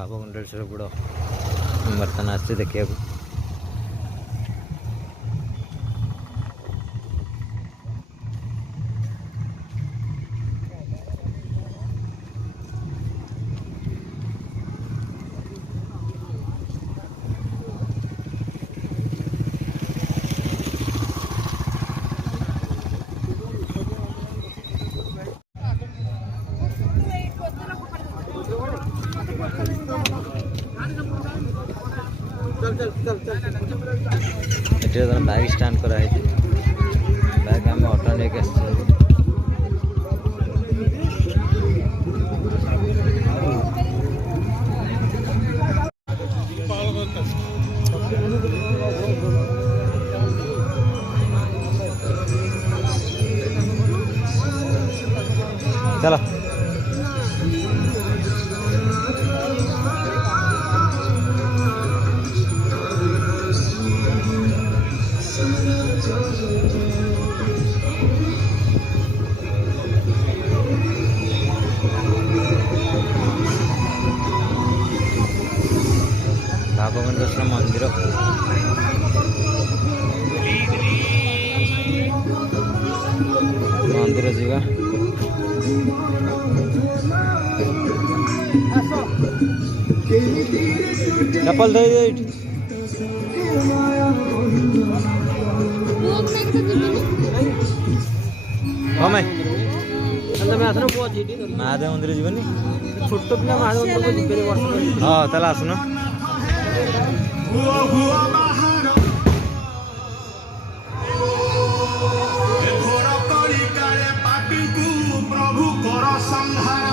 ଭାବମଣ୍ଡଳେଶ୍ୱର ବୁଡ଼ ବର୍ତ୍ତମାନ ଆସିଛି ଦେଖିବାକୁ। ଏଠି ବାଇକ୍ ଷ୍ଟାଣ୍ଡ କରାହେଇଛି। ବାଇକ୍ ଆମେ ଅଟୋ ନେଇକି ଆସିଛୁ। चलो भावमंडलेश्वर मंदिर मंदिर जीवा चप्पल दे दे महादेव मंदिर जीवनी छोट पिला महादेव मंदिर हाँ ताला आसुन प्रभु कर संहार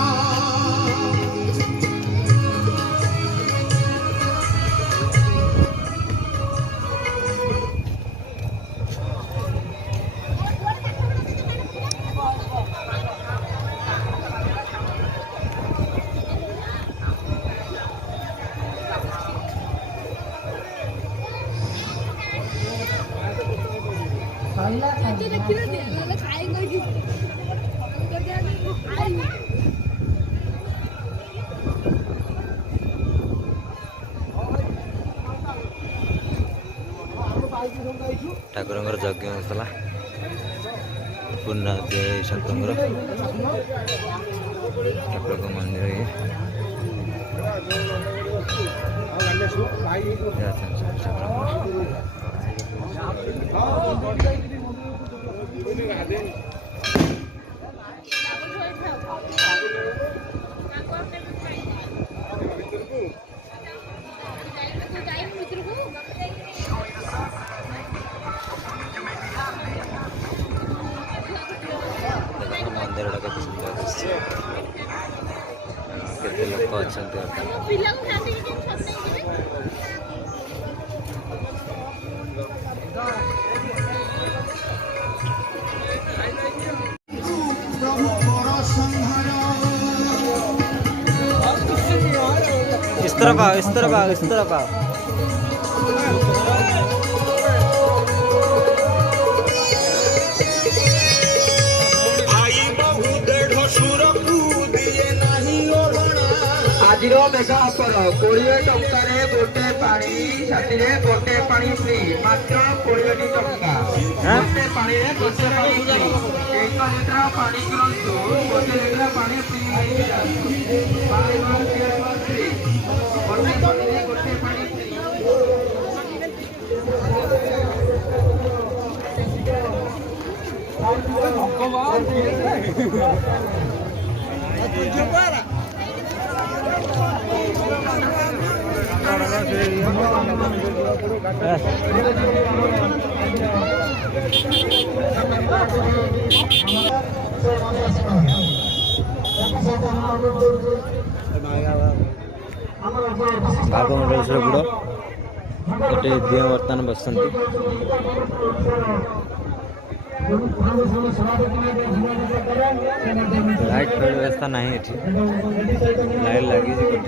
ठाकुर यज्ञ होता पूर्णावती ठाकुर ठाकुर मंदिर मंदिर केते सुंदर केते लोक अच्छा इस तरफ आओ इस तरफ आओ इस तरफ आओ आजिर मेगा अफर 20 टंकार गोटे पानी साथी गोटे पानी फ्री मात्र 20 टंका गोटे पानी गोटे पानी फ्री 1 लिटर पानी किनतु गोटे लिटर पानी फ्री गोटे पानी गोटे पानी फ्री भागमंडलेश्वर बुड़ ये दिए बर्तमान बसंती लाइट व्यवस्था नहीं है लाइट लगी कटि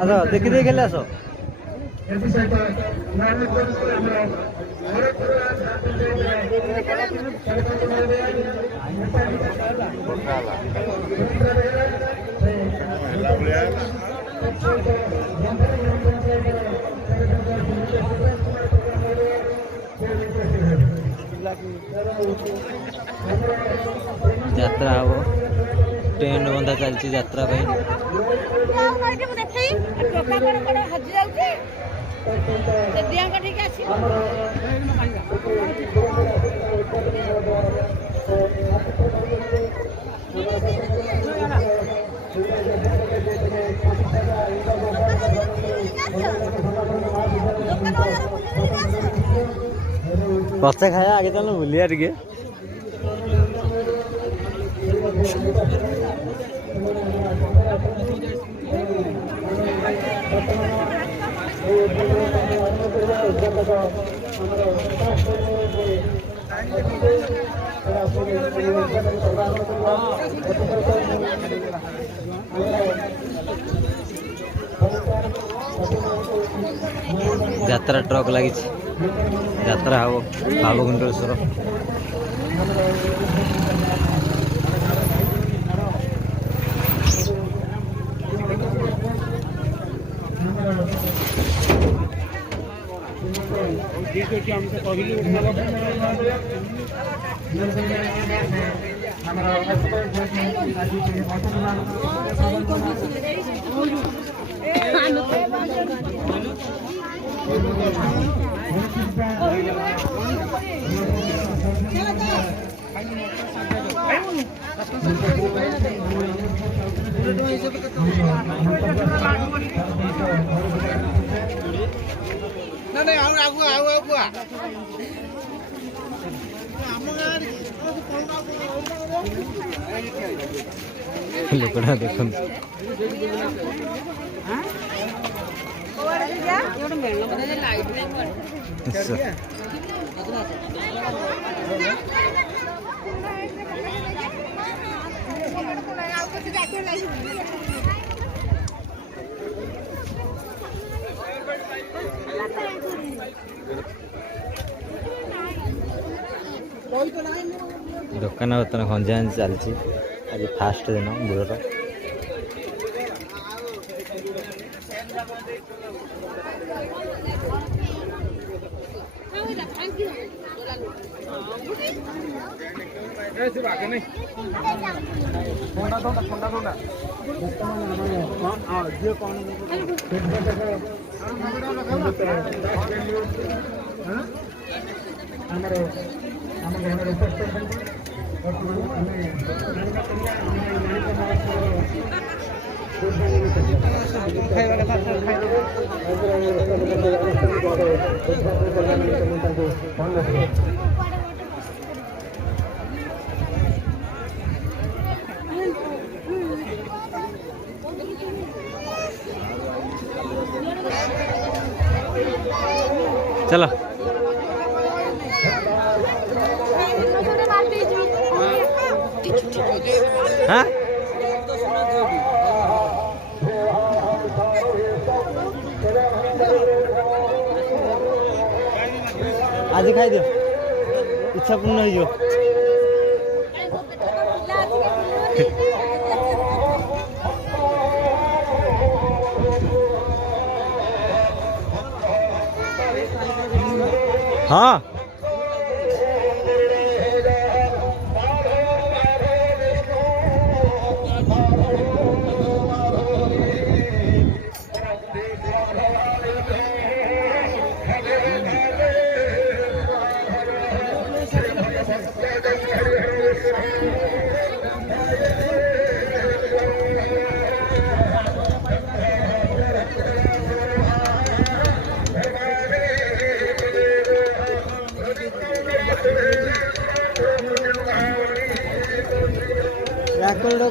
अच्छा देखी देख आस ଏଥିସହିତ ନାରାୟଣପୁର ଆମର ହରପୁର ଯାତ୍ରା ହବ ଟେଣ୍ଟ ବନ୍ଧା ଚାଲିଛି ଯାତ୍ରା ପାଇଁ। ପଛେ ଖାଇବା ଆଗେ ଚାଲ ବୁଲିବା ଟିକେ। ଯାତ୍ରା ଟ୍ରକ୍ ଲାଗିଛି ଯାତ୍ରା ହବ ଭାବଗୁଣ୍ଡେଶ୍ୱର। ଲୋକଟା ଦେଖନ୍ତୁ ଦୋକାନ ବର୍ତ୍ତମାନ ଖଞ୍ଜା ଚାଲିଛି। ଆଜି ଫାଷ୍ଟ ଦିନ ବୁଡ଼ର। चलो हाँ आज खाई दियो इच्छा पूर्ण हो हाँ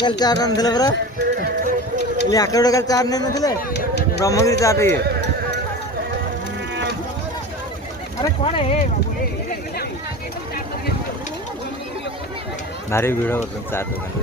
कल चार आनते परा आकड़ कल चार नहीं नथिले ब्रह्मगिरी चाट ये भारी भीड़ होता चाट दुकान।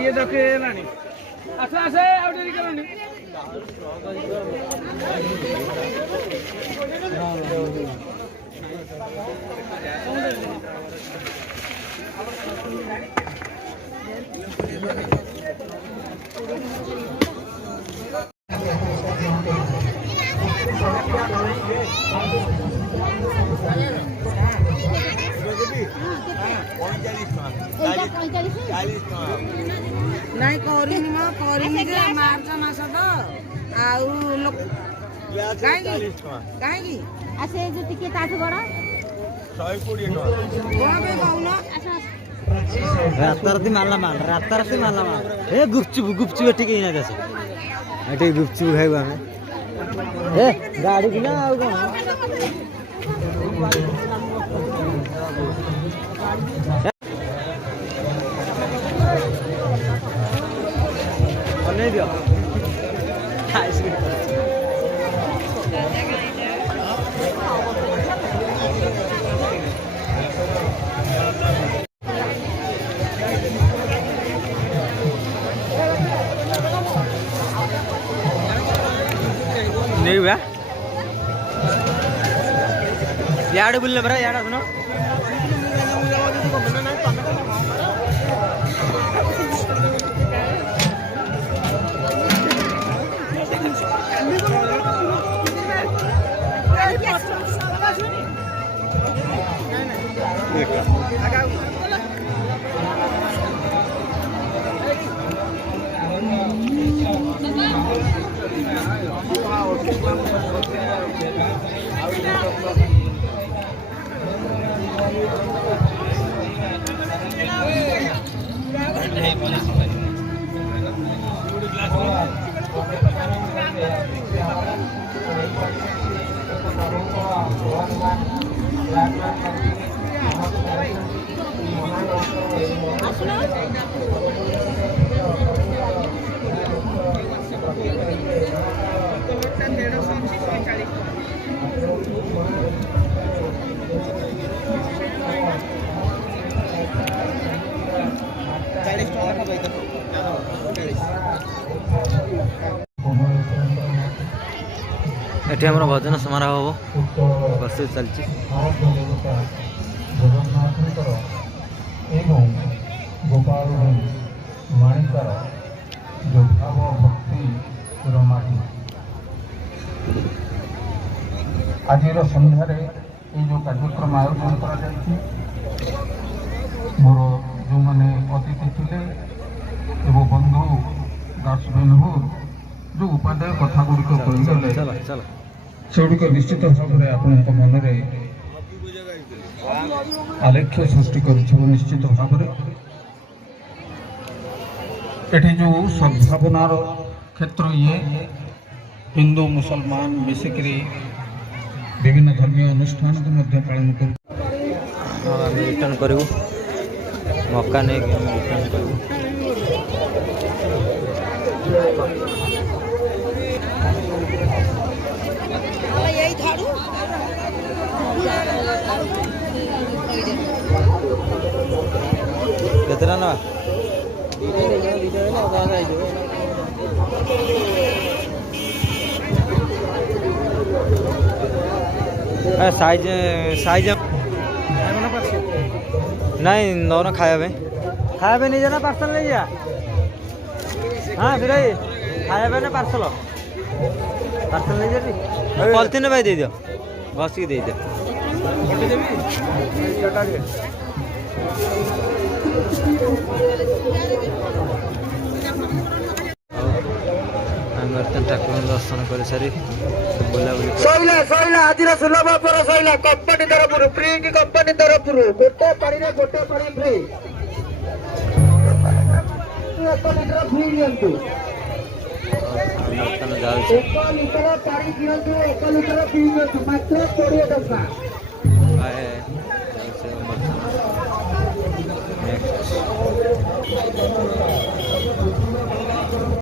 ये देखे लानी अच्छा अच्छा आउट करोनी नहीं करिनी म करिनी जे मार्च मास त आउ लोक काहेकी आसे जो टिके ताठ बड़ 120 टका कोबे कहउन राताराती मारला माल राताराती मारला माल ए गुपचुप गुपचुप ठीक है ना जैसे एटे गुपचुप खाइबो हमें ए गाड़ी की ना आउ कोन नहीं दियो नहीं हुआ यार बोलने बरा यार सुनो एठी हमर भजन समारोह हो बस चलची एवं गोपाल माणिकर जो भाव भक्ति रमाटी आज सन्धार ये जो कार्यक्रम आयोजन कर मोर जो मैंने अतिथि थे एवं बंधु दासबेन हो जो उपाध्याय कथा गुड़िक कहीगले सेगुड़िक निश्चित भाव में आपण मन आलेख्य सृष्टि कर निश्चित भाव में एठी जो सद्भावनार क्षेत्र ये हिंदू मुसलमान मिसिक विभिन्न धर्मीय अनुष्ठान को पालन कर रिटर्न करू मक्का नहीं रिटर्न करू कितना ना ସାଇଜ ସାଇଜ ନାଇଁ ନଉନ ଖାଇବା ପାଇଁ ନେଇଯା ନା ପାର୍ସଲ ନେଇଯା। ହଁ ବିରାଇ ଖାଇବା ପାଇଁ ନା ପାର୍ସଲ ନେଇଯାନ୍ତି ପଲିଥିନ ଭାଇ ଦେଇଦିଅ ବସିକି ଦେଇଦିଅ। ଆମେ ବର୍ତ୍ତମାନ ଠାକୁରଙ୍କୁ ଦର୍ଶନ କରିସାରି ବୁଲାବୁଲି ସଇଲା ଆଜିର ସୁଲଭ ଅଫର ସଇଲା କମ୍ପାନୀ ତରଫରୁ ଫ୍ରି କି କମ୍ପାନୀ ତରଫରୁ ଗୋଟେ ପାଣିରେ ଗୋଟେ ପାଣି ଫ୍ରି 1 ଲିଟର ଫ୍ରି ନିଅନ୍ତୁ। ବର୍ତ୍ତମାନ ଯାଉଛି 1 ଲିଟର ପାଣି କିଣନ୍ତୁ 1 ଲିଟର ଫ୍ରି ନିଅନ୍ତୁ ମାତ୍ର 20 ଟଙ୍କା। ବର୍ତ୍ତମାନ ନେକ୍ସଟ